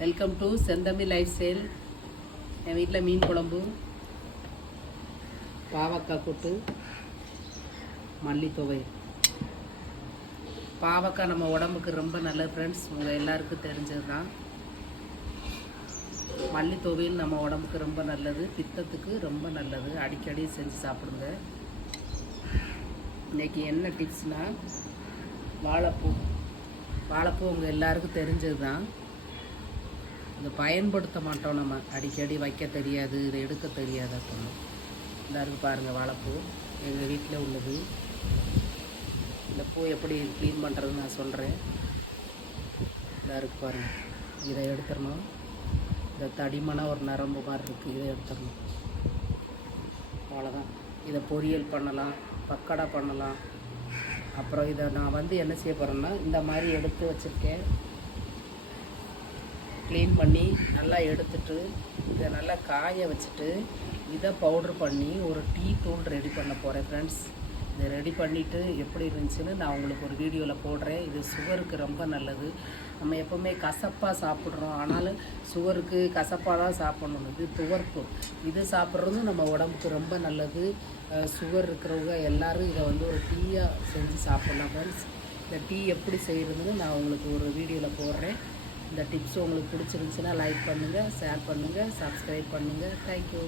Welcome to செந்தமிழ் life style. என் வீட்டில் மீன் குழம்பு, பாவக்காய் கூட்டு, மல்லித்தொவை. பாவக்காய் நம்ம உடம்புக்கு ரொம்ப நல்லது ஃப்ரெண்ட்ஸ், உங்கள் எல்லாருக்கும் தெரிஞ்சது தான். மல்லித்தொவையில் நம்ம உடம்புக்கு ரொம்ப நல்லது, பித்தத்துக்கு ரொம்ப நல்லது. அடிக்கடி செஞ்சு சாப்பிடுங்க. இன்றைக்கி என்ன டிப்ஸ்னால், வாழைப்பூ உங்கள் எல்லாருக்கும் தெரிஞ்சது தான். இதை பயன்படுத்த மாட்டோம், நம்ம அடிக்கடி வைக்க தெரியாது, இதை எடுக்க தெரியாது. அப்போ எல்லாருக்கும் பாருங்கள், வாழைப்பூ எங்கள் வீட்டில் உள்ளது. இந்த பூ எப்படி க்ளீன் பண்ணுறதுன்னு நான் சொல்கிறேன். எல்லாருக்கும் பாருங்கள். இதை எடுத்துடணும். இந்த தடிமனாக ஒரு நரம்பு மாதிரி இருக்குது, இதை எடுத்துடணும். அவ்வளோதான். இதை பொரியல் பண்ணலாம், பக்கடா பண்ணலாம். அப்புறம் இதை நான் என்ன செய்ய போகிறேன்னா, இந்த மாதிரி எடுத்து வச்சுருக்கேன். க்ளீன் பண்ணி நல்லா எடுத்துட்டு இதை நல்லா காய வச்சுட்டு இதை பவுட்ரு பண்ணி ஒரு டீ தூள் ரெடி பண்ண போகிறேன் ஃப்ரெண்ட்ஸ். இதை ரெடி பண்ணிவிட்டு எப்படி இருந்துச்சுன்னு நான் உங்களுக்கு ஒரு வீடியோவில் போடுறேன். இது சுகருக்கு ரொம்ப நல்லது. நம்ம எப்போவுமே கசப்பாக சாப்பிட்றோம், ஆனாலும் சுகருக்கு கசப்பாக தான் சாப்பிடணும். இது துவர்ப்பு. இது சாப்பிட்றது நம்ம உடம்புக்கு ரொம்ப நல்லது. சுகர் இருக்கிறவங்க எல்லோரும் இதை ஒரு டீயாக செஞ்சு சாப்பிட்லாம் ஃப்ரெண்ட்ஸ். இந்த டீ எப்படி செய்கிறதுன்னு நான் உங்களுக்கு ஒரு வீடியோவில் போடுறேன். இந்த டிப்ஸ் உங்களுக்கு பிடிச்சிருந்துச்சுன்னா லைக் பண்ணுங்கள், ஷேர் பண்ணுங்கள், சப்ஸ்கிரைப் பண்ணுங்கள். தேங்க்யூ.